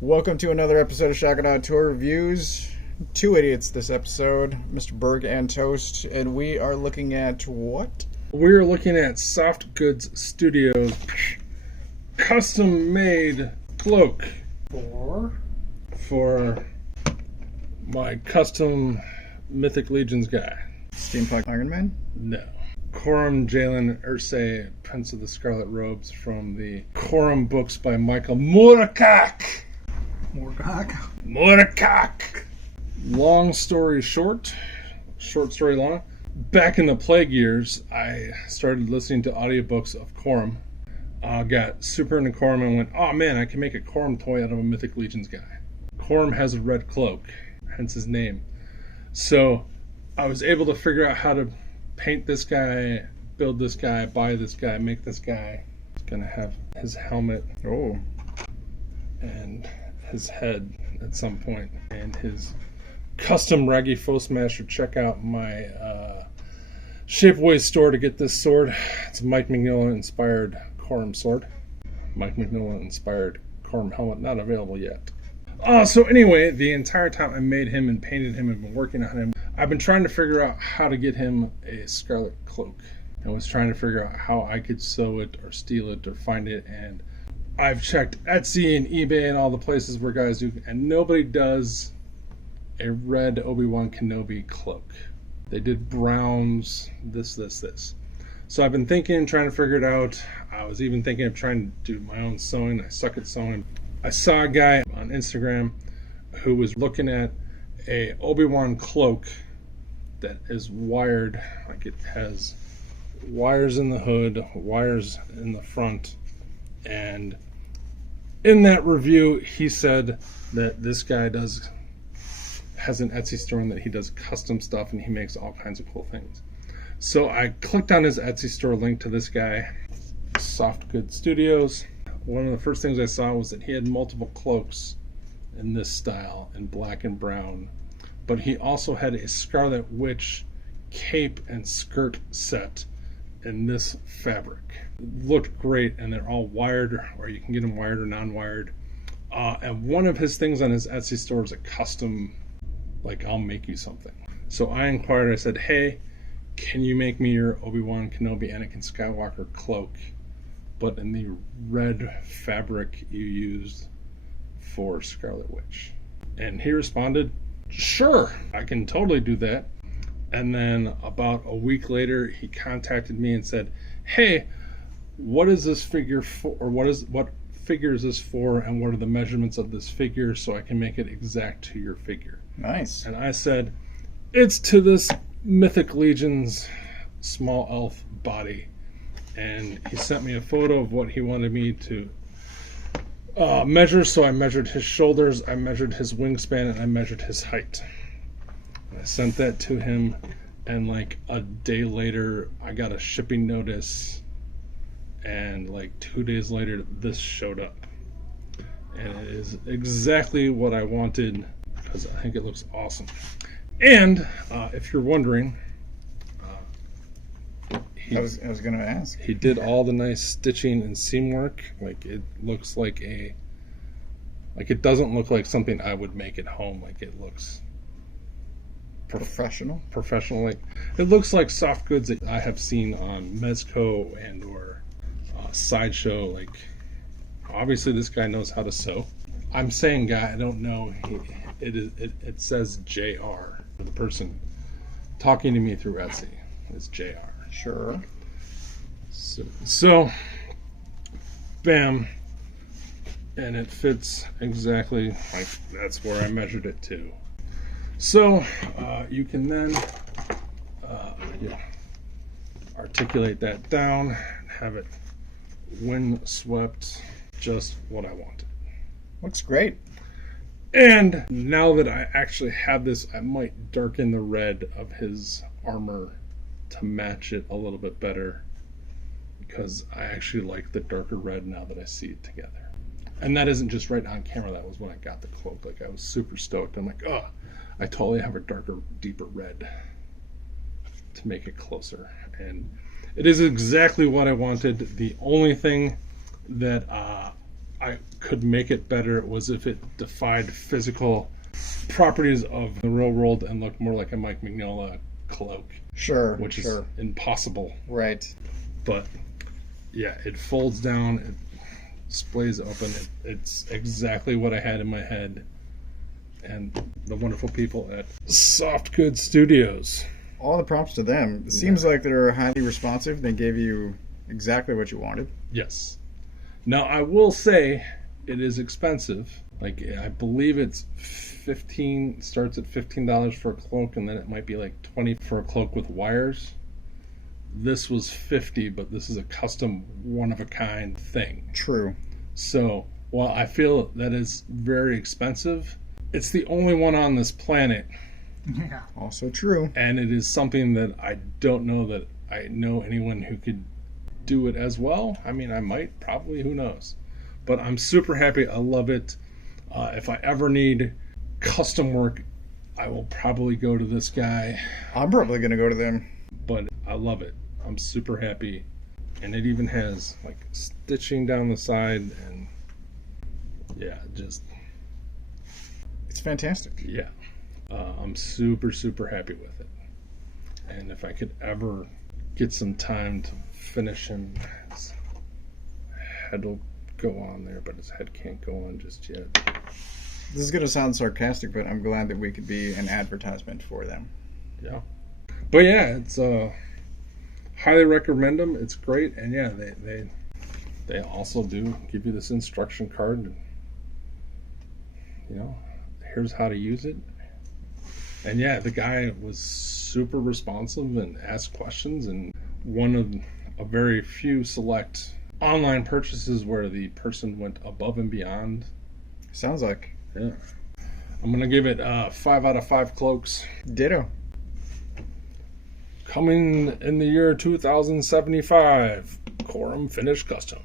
Welcome to another episode of Shotgun Out Tour Reviews. Two idiots this episode, Mr. Berg and Toast, and we are looking at what? We're looking at Soft Goods Studios custom-made cloak for my custom Mythic Legions guy. Steampunk Iron Man? No. Corum Jalen Ursay, Prince of the Scarlet Robes from the Corum books by Michael Moorcock. Moorcock. Long story short story long. Back in the plague years, I started listening to audiobooks of Corum. Got super into Corum and went, oh man, I can make a Corum toy out of a Mythic Legions guy. Corum has a red cloak, hence his name. So I was able to figure out how to paint this guy, build this guy, buy this guy, make this guy. He's going to have his helmet and his head at some point, and his custom Raggy Foe Smasher. Check out my Shapeways store to get this sword. It's a Mike Mignola inspired Corum sword. Mike Mignola inspired Corum helmet, not available yet. So anyway, the entire time I made him and painted him and been working on him, I've been trying to figure out how to get him a scarlet cloak. I was trying to figure out how I could sew it or steal it or find it, and I've checked Etsy and eBay and all the places where guys do, and nobody does a red Obi-Wan Kenobi cloak. They did browns, this. So I've been thinking, trying to figure it out. I was even thinking of trying to do my own sewing. I suck at sewing. I saw a guy on Instagram who was looking at a Obi-Wan cloak that is wired, like it has wires in the hood, wires in the front, and in that review he said that this guy has an Etsy store and that he does custom stuff and he makes all kinds of cool things. So I clicked on his Etsy store link to this guy, Soft Goods Studios. One of the first things I saw was that he had multiple cloaks in this style, in black and brown, but he also had a Scarlet Witch cape and skirt set in this fabric. It looked great, and they're all wired, or you can get them wired or non-wired. And one of his things on his Etsy store is a custom, like, I'll make you something. So I inquired, I said, hey, can you make me your Obi-Wan Kenobi Anakin Skywalker cloak, but in the red fabric you used for Scarlet Witch? And he responded, sure, I can totally do that. And then about a week later, he contacted me and said, hey, what is this figure for, or what figure is this for, and what are the measurements of this figure so I can make it exact to your figure? Nice. And I said, it's to this Mythic Legions small elf body. And he sent me a photo of what he wanted me to measure. So I measured his shoulders, I measured his wingspan, and I measured his height. I sent that to him, and like a day later I got a shipping notice, and like 2 days later this showed up, and it is exactly what I wanted because I think it looks awesome. And if you're wondering, I was going to ask. He did all the nice stitching and seam work. Like, it looks like it doesn't look like something I would make at home. Like, it looks Professional. Like, it looks like soft goods that I have seen on Mezco and or Sideshow. Like, obviously this guy knows how to sew. I'm saying guy, I don't know. It says JR. The person talking to me through Etsy is JR. Sure. So, bam, and it fits exactly like that's where I measured it to. So you can then articulate that down and have it wind swept, just what I wanted. Looks great. And now that I actually have this, I might darken the red of his armor to match it a little bit better, because I actually like the darker red now that I see it together. And that isn't just right on camera, that was when I got the cloak. Like, I was super stoked. I'm like, oh, I totally have a darker, deeper red to make it closer. And it is exactly what I wanted. The only thing that I could make it better was if it defied physical properties of the real world and looked more like a Mike Mignola cloak, Sure. which sure. is impossible. Right. But yeah, it folds down, it splays open. It's exactly what I had in my head. And the wonderful people at Soft Good Studios. All the props to them. It seems like they're highly responsive. They gave you exactly what you wanted. Yes. Now, I will say it is expensive. Like, I believe it's starts at $15 for a cloak, and then it might be like $20 for a cloak with wires. This was $50, but this is a custom, one-of-a-kind thing. True. So, while I feel that is very expensive, it's the only one on this planet. Yeah. Also true. And it is something that I don't know that I know anyone who could do it as well. I mean, I might, probably, who knows. But I'm super happy. I love it. If I ever need custom work, I will probably go to this guy. I'm probably going to go to them. But I love it. I'm super happy. And it even has like stitching down the side, and yeah, just It's fantastic. yeah. I'm super, super happy with it. And if I could ever get some time to finish him, his head will go on there, but his head can't go on just yet. This is going to sound sarcastic, but I'm glad that we could be an advertisement for them. Yeah. But yeah, it's highly recommend them. It's great. And yeah, they also do give you this instruction card. And, you know, here's how to use it. And yeah, the guy was super responsive and asked questions, and one of a very few select online purchases where the person went above and beyond. Sounds like. Yeah. I'm going to give it 5 out of 5 cloaks. Ditto. Coming in the year 2075, Quorum Finished Custom.